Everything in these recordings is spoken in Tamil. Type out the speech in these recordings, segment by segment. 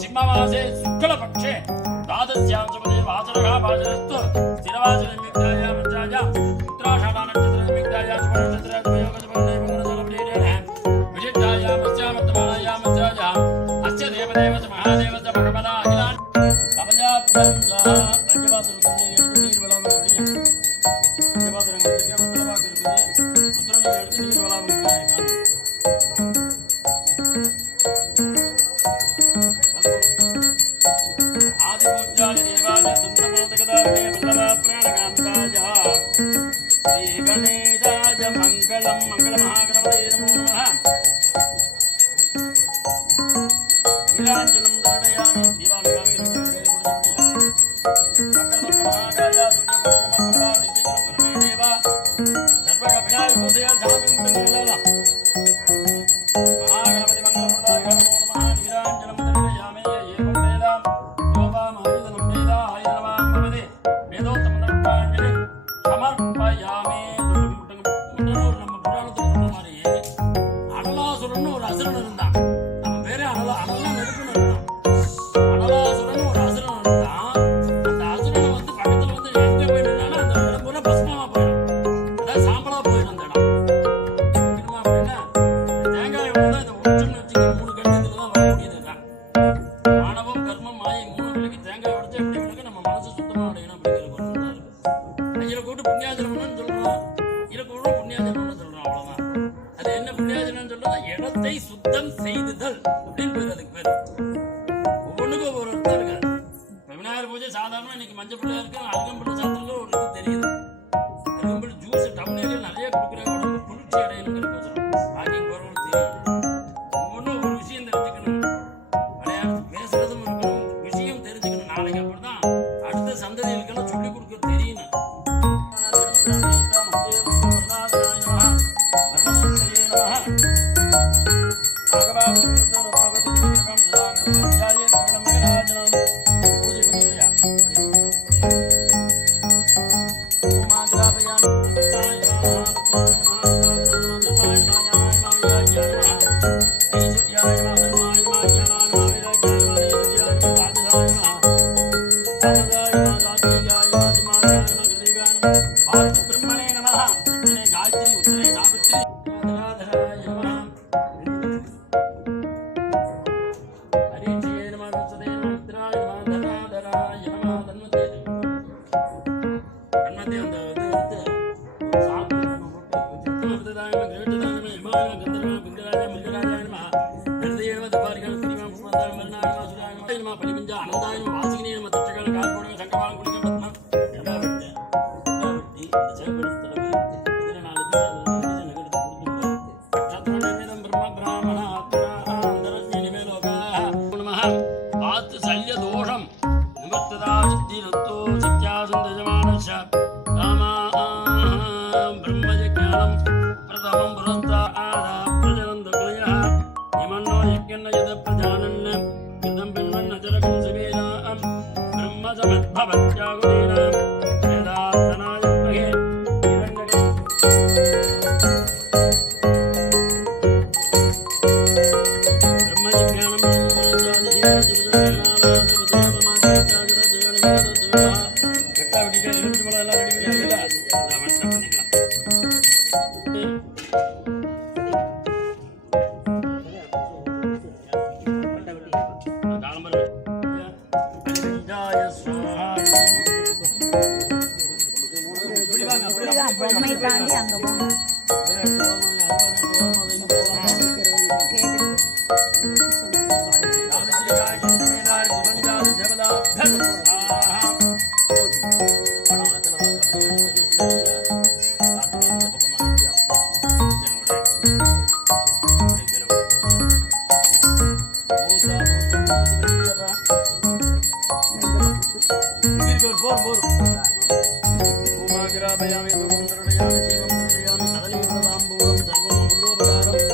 सिंहमासे शुक्लपक्षे द्वादश्यां सुपदे वासरः भाजरस्तु स्थिरवाचनमिग्धाया मञ्चाया उत्तराषाढानक्षत्रमिग्धाया शुभनक्षत्रयोगशुभनैवगुणजलप्रीडेन विशिष्टाया मत्स्यामत्तमानाया मत्स्याया अस्य देवदेवस्य महादेवस्य भगवदा अखिलान् कमलाभ्यं सह पंचवासरुद्रने एडुतु नीर्वलावरुद्रिय पंचवासरुद्रने मत्तलवाकुरुद्रिय रुद्रने एडुतु नीर्वलावरुद्रिय போர் போர் பூமாகிராபயாமி துருந்தருடையாமி தீபம் திருடையாமி கடலை விடதாம்பூலம் சர்வம் அமிர்தோபகாரம்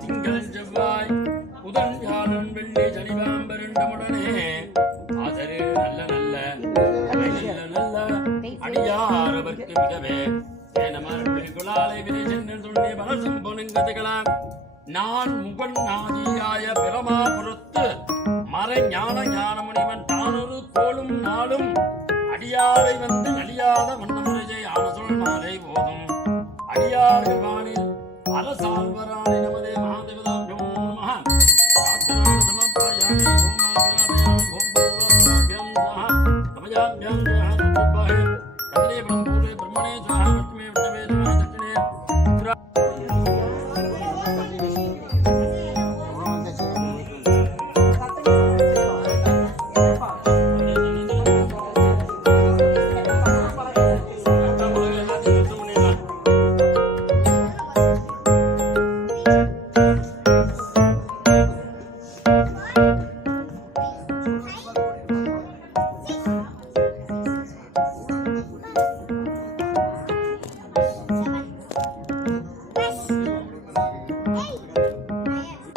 திங்கள் செவ்வாய் புதன் வியாழன் வெள்ளி சனிவாம் பெருண்டமுடனே ஆதரு நல்ல நல்ல நல்ல அடியாரவர்க்கு மிகவே குலாலை விதை சென்று துண்ணி பலசம் பொனுங்கதுகளாம் நான் முகன் நாதியாய பிரமா புறத்து மறை ஞான ஞானமுனிவன் தானொரு கோளும் நாளும் அடியாரை வந்து நலியாத மன்னமுறை ஆன சொல் மாலை போதும் அடியார்கள் வானில் அரசாழ்வராணி நமதே மகாதேவதா